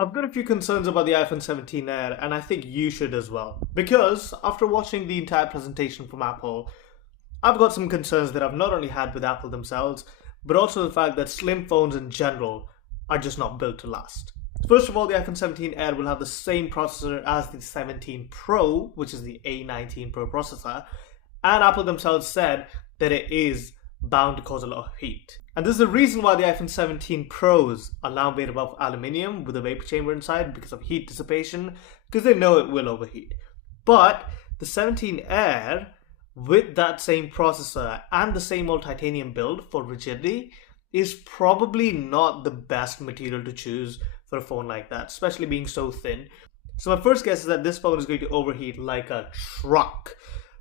I've got a few concerns about the iPhone 17 Air, and I think you should as well. Because after watching the entire presentation from Apple, I've got some concerns that I've not only had with Apple themselves, but also the fact that slim phones in general are just not built to last. First of all, the iPhone 17 Air will have the same processor as the 17 Pro, which is the A19 Pro processor, and Apple themselves said that it is bound to cause a lot of heat. And this is the reason why the iPhone 17 Pros are now made above aluminium with a vapor chamber inside because of heat dissipation, because they know it will overheat. But the 17 Air, with that same processor and the same old titanium build for rigidity, is probably not the best material to choose for a phone like that, especially being so thin. So my first guess is that this phone is going to overheat like a truck.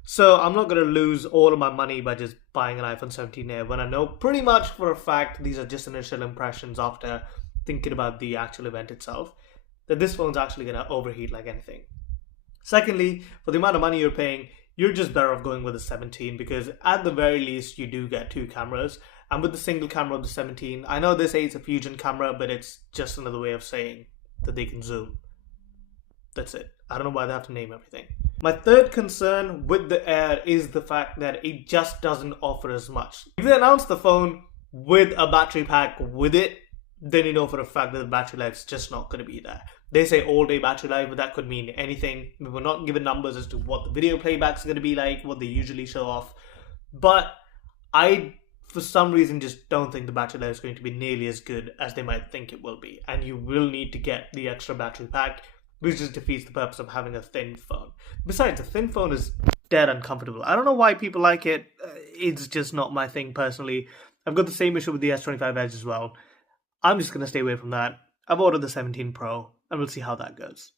So I'm not going to lose all of my money by just buying an iPhone 17 Air when I know pretty much for a fact these are just initial impressions after thinking about the actual event itself, that this phone's actually going to overheat like anything. Secondly, for the amount of money you're paying, you're just better off going with the 17 because at the very least you do get two cameras. And with the single camera of the 17, I know they say it's a fusion camera, but it's just another way of saying that they can zoom. That's it. I don't know why they have to name everything. My third concern with the Air is the fact that it just doesn't offer as much. If they announce the phone with a battery pack with it, then you know for a fact that the battery life's just not going to be there. They say all-day battery life, but that could mean anything. We were not given numbers as to what the video playback's going to be like, what they usually show off. But I, for some reason, just don't think the battery life is going to be nearly as good as they might think it will be. And you will need to get the extra battery pack, which just defeats the purpose of having a thin phone. Besides, a thin phone is dead uncomfortable. I don't know why people like it. It's just not my thing personally. I've got the same issue with the S25 Edge as well. I'm just going to stay away from that. I've ordered the 17 Pro, and we'll see how that goes.